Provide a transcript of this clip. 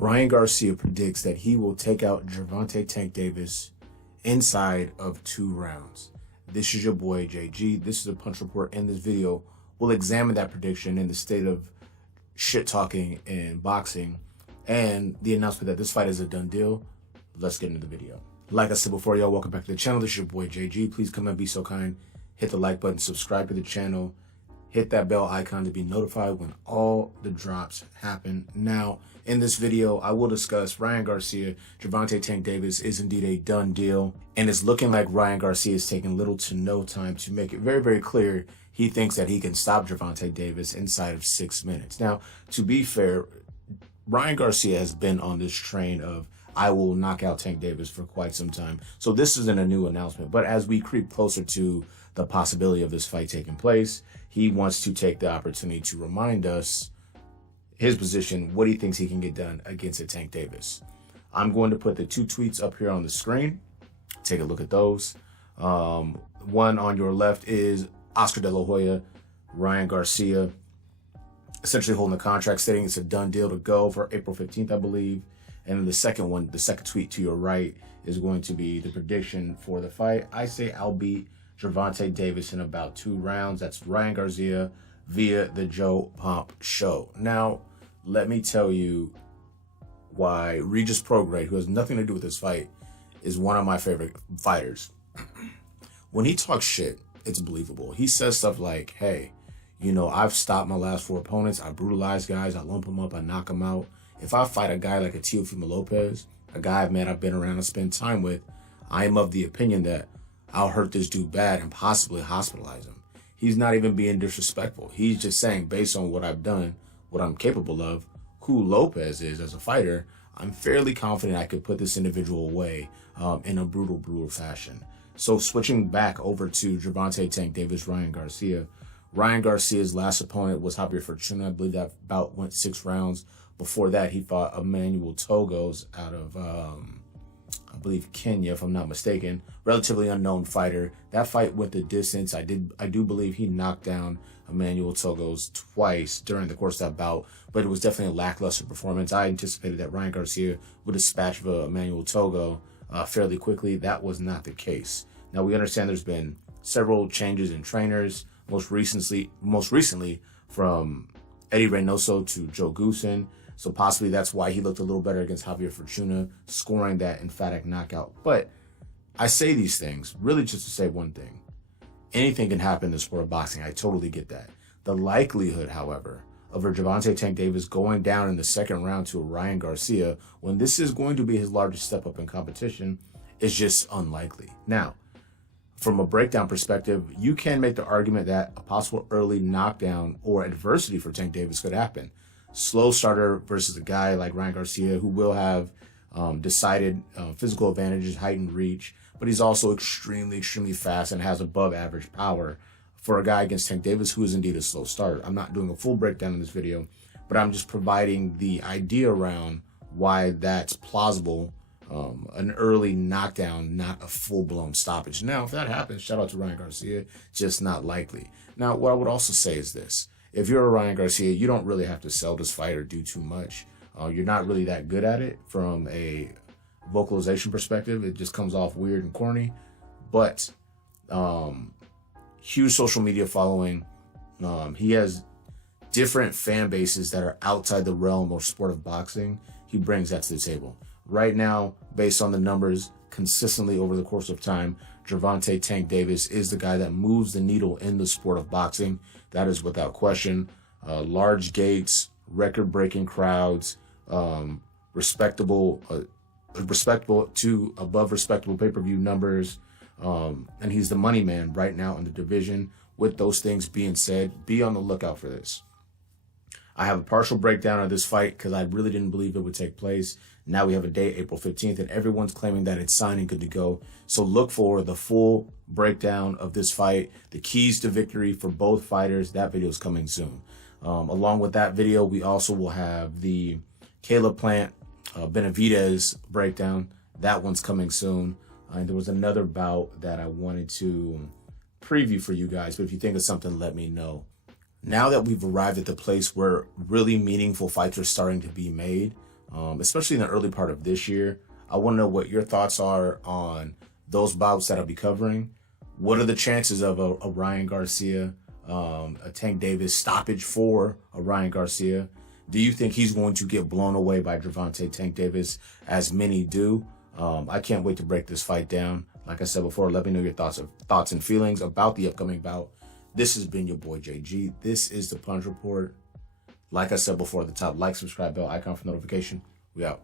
Ryan Garcia predicts that he will take out Gervonta Tank Davis inside of 2 rounds. This is your boy JG. This is a Punch Report. In this video, we'll examine that prediction and the state of shit talking in boxing and the announcement that this fight is a done deal. Let's get into the video. Like I said before, y'all, welcome back to the channel. This is your boy JG. Please come and be so kind. Hit the like button, subscribe to the channel, hit that bell icon to be notified when all the drops happen. Now, in this video, I will discuss Ryan Garcia. Gervonta Tank Davis is indeed a done deal, and it's looking like Ryan Garcia is taking little to no time to make it very, very clear he thinks that he can stop Gervonta Davis inside of 6 minutes. Now, to be fair, Ryan Garcia has been on this train of I will knock out Tank Davis for quite some time. So this isn't a new announcement, but as we creep closer to the possibility of this fight taking place, he wants to take the opportunity to remind us his position, what he thinks he can get done against a Tank Davis. I'm going to put the 2 tweets up here on the screen. Take a look at those. One on your left is Oscar De La Hoya, Ryan Garcia, essentially holding the contract, stating it's a done deal to go for April 15th, I believe. And then the second one, the second tweet to your right, is going to be the prediction for the fight. I say I'll beat Gervonta Davis in about 2 rounds. That's Ryan Garcia via the Joe Pomp Show. Now, let me tell you why Regis Prograde, who has nothing to do with this fight, is one of my favorite fighters. When he talks shit, it's believable. He says stuff like, hey, you know, I've stopped my last 4 opponents. I brutalize guys. I lump them up. I knock them out. If I fight a guy like a Teofimo Lopez, a guy I've been around and spent time with, I am of the opinion that I'll hurt this dude bad and possibly hospitalize him. He's not even being disrespectful. He's just saying, based on what I've done, what I'm capable of, who Lopez is as a fighter, I'm fairly confident I could put this individual away in a brutal fashion. So switching back over to Gervonta Tank Davis, Ryan Garcia. Ryan Garcia's last opponent was Javier Fortuna. I believe that bout went 6 rounds. Before that, he fought Emmanuel Togos out of, I believe, Kenya, if I'm not mistaken. Relatively unknown fighter. That fight went the distance. I do believe he knocked down Emmanuel Togos twice during the course of that bout, but it was definitely a lackluster performance. I anticipated that Ryan Garcia would dispatch Emmanuel Togo fairly quickly. That was not the case. Now, we understand there's been several changes in trainers, most recently from Eddie Reynoso to Joe Goosen. So possibly that's why he looked a little better against Javier Fortuna, scoring that emphatic knockout. But I say these things really just to say one thing. Anything can happen in the sport of boxing. I totally get that. The likelihood, however, of a Gervonta Tank Davis going down in the 2nd round to a Ryan Garcia, when this is going to be his largest step up in competition, is just unlikely. Now, from a breakdown perspective, you can make the argument that a possible early knockdown or adversity for Tank Davis could happen. Slow starter versus a guy like Ryan Garcia, who will have decided physical advantages, heightened reach, but he's also extremely fast and has above average power for a guy against Tank Davis, who is indeed a slow starter. I'm not doing a full breakdown in this video, but I'm just providing the idea around why that's plausible. An early knockdown, not a full-blown stoppage. Now, if that happens, shout out to Ryan Garcia, just not likely. Now, what I would also say is this. If you're a Ryan Garcia, you don't really have to sell this fight or do too much. You're not really that good at it from a vocalization perspective. It just comes off weird and corny. But huge social media following. He has different fan bases that are outside the realm or sport of boxing. He brings that to the table. Right now, based on the numbers consistently over the course of time, Gervonta Tank Davis is the guy that moves the needle in the sport of boxing. That is without question. Large gates, record-breaking crowds, respectable to above respectable pay-per-view numbers, and he's the money man right now in the division. With those things being said, be on the lookout for this. I have a partial breakdown of this fight because I really didn't believe it would take place. Now we have a date, April 15th, and everyone's claiming that it's signed and good to go. So look for the full breakdown of this fight, the keys to victory for both fighters. That video is coming soon. Along with that video, we also will have the Caleb Plant Benavidez breakdown. That one's coming soon. And there was another bout that I wanted to preview for you guys, but if you think of something, let me know. Now that we've arrived at the place where really meaningful fights are starting to be made, especially in the early part of this year. I want to know what your thoughts are on those bouts that I'll be covering. What are the chances of a Ryan Garcia, a Tank Davis stoppage for a Ryan Garcia? Do you think he's going to get blown away by Gervonta Tank Davis, as many do? I can't wait to break this fight down. Like I said before, let me know your thoughts and feelings about the upcoming bout. This has been your boy JG. This is the Punch Report. Like I said before at the top, like, subscribe, bell icon for notification. We out.